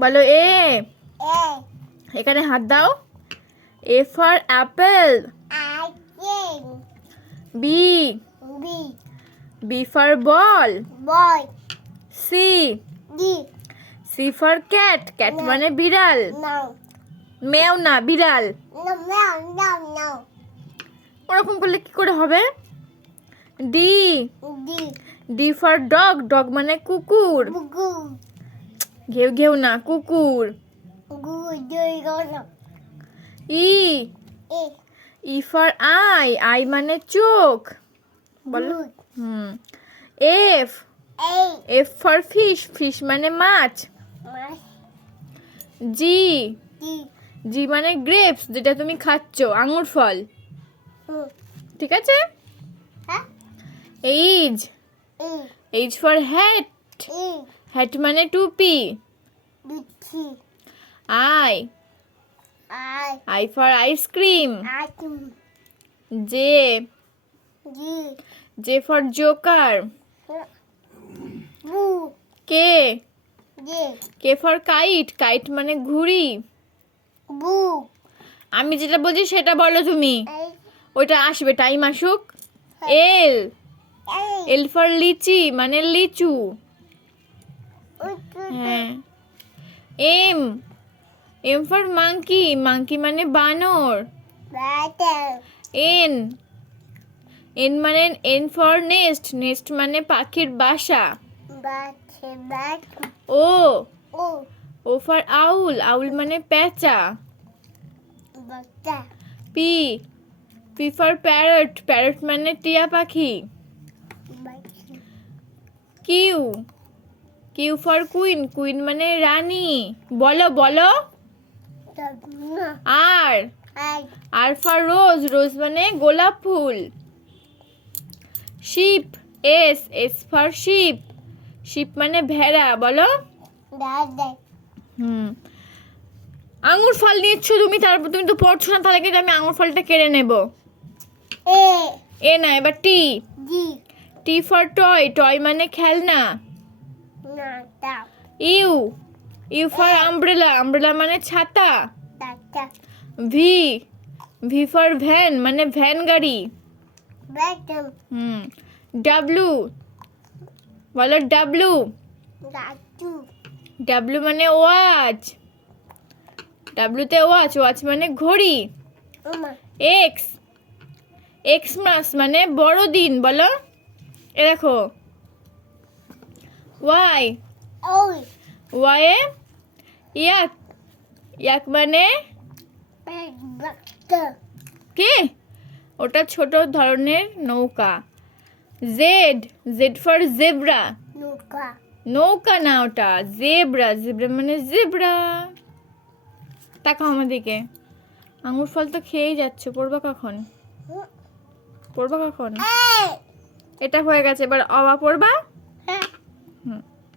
বলো এ এখানে হাত দাও। A for apple B B for ball C C for cat cat মানে বিড়াল। মেও না বিড়াল। ওরকম করলে কি করে হবে? D D for dog dog মানে কুকুর। ঘেউ ঘেউ না কুকুর। E. E for eye eye মানে চোখ। বলো। হুম। F F for fish fish মানে মাছ। জি জি মানে গ্রেপস যেটা তুমি খাচ্ছ আঙুর ফল। ঠিক আছে? H H for hat hat মানে টুপি I. I. I for ice cream. J. G. J for joker. K? K for kite? Kite মানে ঘুড়ি। আমি যেটা বলছি সেটা বলো তুমি। ওইটা আসবে টাইম আসুক। এল। এই। এল ফর লিচি মানে লিচু। হ্যাঁ। M M for monkey monkey মানে বানর। এন এন মানে এন ফর নেস্ট নেস্ট মানে পাখির বাসা। ও ও ফর আউল আউল মানে পেঁচা। P P for parrot parrot মানে টিয়া পাখি। Q Q for queen queen মানে রানী। বলো বলো। আর? আর। ফর রোজ রোজ মানে গোলাপ ফুল। Sheep S S for sheep. Sheep মানে ভেড়া বলো। হুম। আঙুর ফল নিচ্ছ তুমি তারপর তুমি তো পড়ছো না তাহলে কিন্তু আমি আঙুর ফলটা কেড়ে নেব। এ। এ না এবার T. T for toy toy মানে খেলনা। U U for umbrella umbrella মানে ছাতা। ভি ভি ফর ভ্যান মানে ভ্যান গাড়ি। হুম ডাব্লু বলো ডাব্লু ডাব্লু মানে ওয়াচ ডাব্লুতে ওয়াচ ওয়াচ মানে ঘড়ি। এক্স এক্স মাস মানে বড়দিন বলো। এ দেখো ওয়াই ওয়াই ইয়াক ইয়াক মানে কি ওটা ছোট ধরনের নৌকা জেড জেড ফর জেব্রা নুকা নৌকা না ওটা জেব্রা জেব্রা মানে জেব্রা তাকাও আমার দিকে আঙুর ফল তো খেয়েই যাচ্ছ পড়বা কখন পড়বা কখন এটা হয়ে গেছে এবার অবা পড়বা